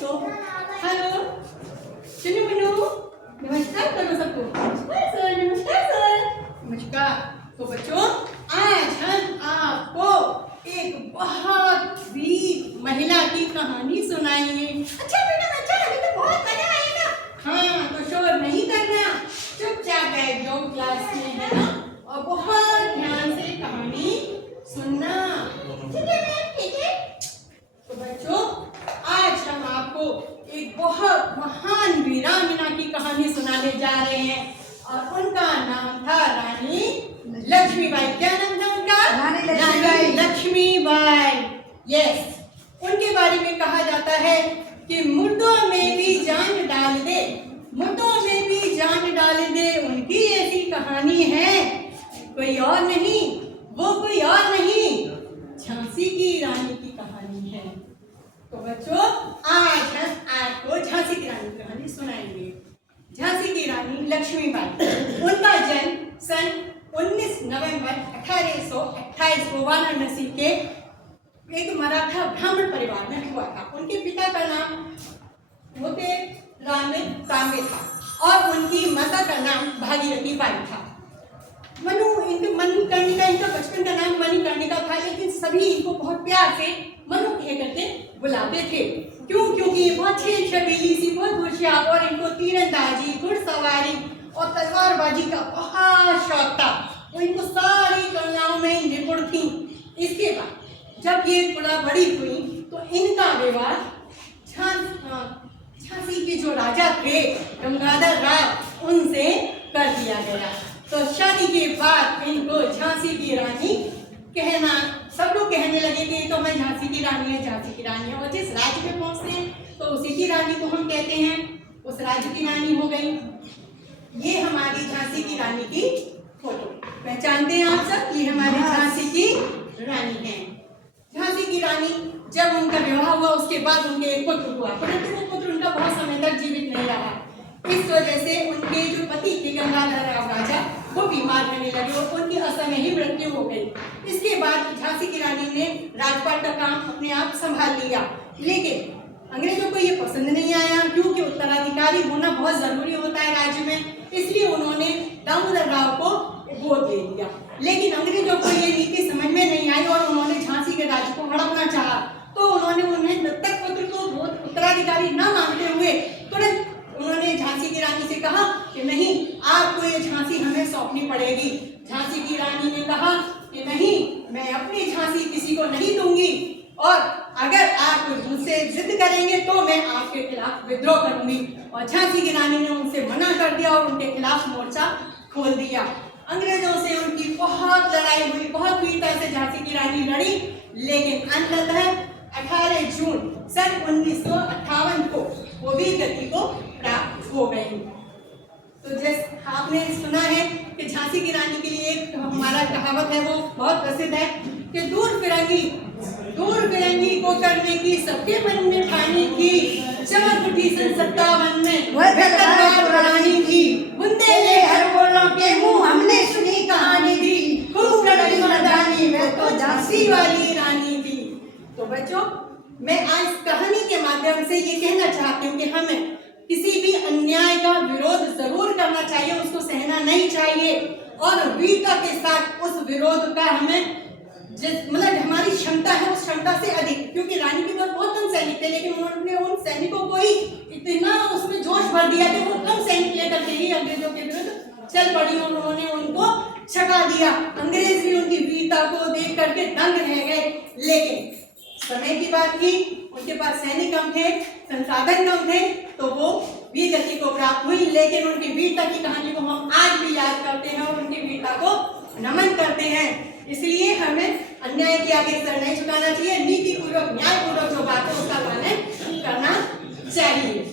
तो हेलो चुनु मुनु, नमस्कार करो सबको। नमस्कार सर, नमस्कार सर, नमस्कार। तो बच्चों, आज हम आपको एक बहुत वीर महिला की कहानी सुनाएंगे। अच्छा बेटा, अच्छा अभी तो बहुत मजा आएगा। हाँ, तो शोर नहीं करना, चुपचाप बैठ जाओ क्लास में, है ना, और बहुत ध्यान से कहानी सुनना। ठीक है मैम, ठीक है। तो बच्चों, आज हम आपको एक बहुत महान वीरांगना की कहानी सुनाने जा रहे हैं और उनका नाम था रानी लक्ष्मीबाई। क्या नाम था उनका? रानी लक्ष्मीबाई। यस, उनके बारे में कहा जाता है कि मुर्दों में भी जान डाल दे, मुर्दों में भी जान डाल दे, उनकी ऐसी कहानी है। कोई और नहीं, वो कोई और नहीं, झांसी की रानी की कहानी है। तो बच्चों, आज हम आपको झांसी की रानी की कहानी सुनाएंगे। झांसी की रानी लक्ष्मीबाई, उनका जन्म सन 19 नवंबर 1828 को वाराणसी के एक मराठा ब्राह्मण परिवार में हुआ था। उनके पिता का नाम मोते रामे तांबे था और उनकी माता का नाम भागीरथी बाई था। मणिकर्णिका इनका बचपन का नाम मणिकर्णिका था, लेकिन सभी इनको बहुत प्यार से मनु कह करके बुलाते थे। क्यों? क्योंकि ये बहुत छबीली सी, बहुत होशियार और इनको तीरंदाजी, घुड़सवारी और तलवारबाजी का बहुत शौक था। वो इनको सारी कलाओं में निपुण थी। इसके बाद जब ये थोड़ा बड़ी हुई तो इनका विवाह झांसी के जो राजा थे गंगाधर राव, उनसे कर दिया गया। तो शादी के बाद इनको झांसी की रानी कहना, सब लोग कहने लगे कि तो मैं झांसी की रानी है, झांसी की रानी है। और जिस राज्य में पहुंचते हैं तो उसी की रानी को हम कहते हैं, उस राज्य की रानी हो गई। ये हमारी झांसी की रानी की फोटो पहचानते हैं आप सब, ये हमारी झांसी की रानी है। झांसी की रानी जब उनका विवाह हुआ उसके बाद उनके एक पुत्र हुआ, परंतु वो पुत्र उनका बहुत समय तक जीवित नहीं रहा। इस वजह से उनके जो पति थे गंगाधर राव राजा, वो बीमार रहने लगे और उनकी असमय ही मृत्यु हो गई। इसके बाद झांसी की रानी ने राजपाट का काम अपने आप संभाल लिया, लेकिन अंग्रेजों को ये पसंद नहीं आया, क्योंकि उत्तराधिकारी होना बहुत जरूरी होता है राज्य में। इसलिए उन्होंने दामोदर राव को गोद दे दिया, लेकिन अंग्रेजों को ये नीति समझ में नहीं आई और उन्होंने झांसी के राज्य को हड़पना चाहा। तो उन्होंने उन्हें दत्तक पुत्र को उत्तराधिकारी न मानते हुए तुरंत उन्होंने झांसी की रानी से कहा कि नहीं, आपको ये झांसी हमें सौंपनी पड़ेगी। झांसी की रानी ने कहा कि नहीं, मैं अपनी झांसी किसी को नहीं दूंगी और अगर आप मुझसे जिद करेंगे तो मैं आपके खिलाफ विद्रोह करूंगी। और झांसी की रानी ने उनसे मना कर दिया और उनके खिलाफ मोर्चा खोल दिया। अंग्रेजों से उनकी बहुत लड़ाई हुई, बहुत वीरता से झांसी की रानी लड़ी, लेकिन अंततः 18 जून सन 1958 को वो वीरगति को प्राप्त हो गई। तो जैसे आपने सुना है कि झांसी की रानी के लिए एक हमारा कहावत है, वो बहुत प्रसिद्ध है कि दूर फिरंगी को करने की सबके मन में ठानी थी, चमक उठी सन 57 में रानी थी, बुंदेले हर बोलों के मुंह हमने सुनी कहानी थी, खूब लड़ी मर्दानी में तो झांसी वाली रानी थी। तो बच्चों, मैं आज कहानी के माध्यम से ये कहना चाहती हूँ कि हमें किसी भी अन्याय का विरोध जरूर करना चाहिए, उसको सहना नहीं चाहिए और वीरता के साथ उस विरोध का हमें मतलब हमारी क्षमता है उस क्षमता से अधिक, क्योंकि रानी के पास बहुत कम सैनिक थे, लेकिन उन्होंने उन सैनिकों को ही इतना उसमें जोश भर दिया कि वो कम सैनिक लेकर के ही अंग्रेजों के विरुद्ध चल पड़ी और उन्होंने उनको छका दिया। अंग्रेज भी उनकी वीरता को देख करके दंग रह गए, लेकिन समय की बात थी, उनके पास सैनिक कम थे, संसाधन कम थे, तो वो वीरगति को प्राप्त हुई। लेकिन उनकी वीरता की कहानी को हम आज भी याद करते हैं और उनकी वीरता को नमन करते हैं। इसलिए हमें अन्याय के आगे सर नहीं झुकाना चाहिए, नीति पूर्वक न्याय पूर्वक जो बात है उसका पालन करना चाहिए।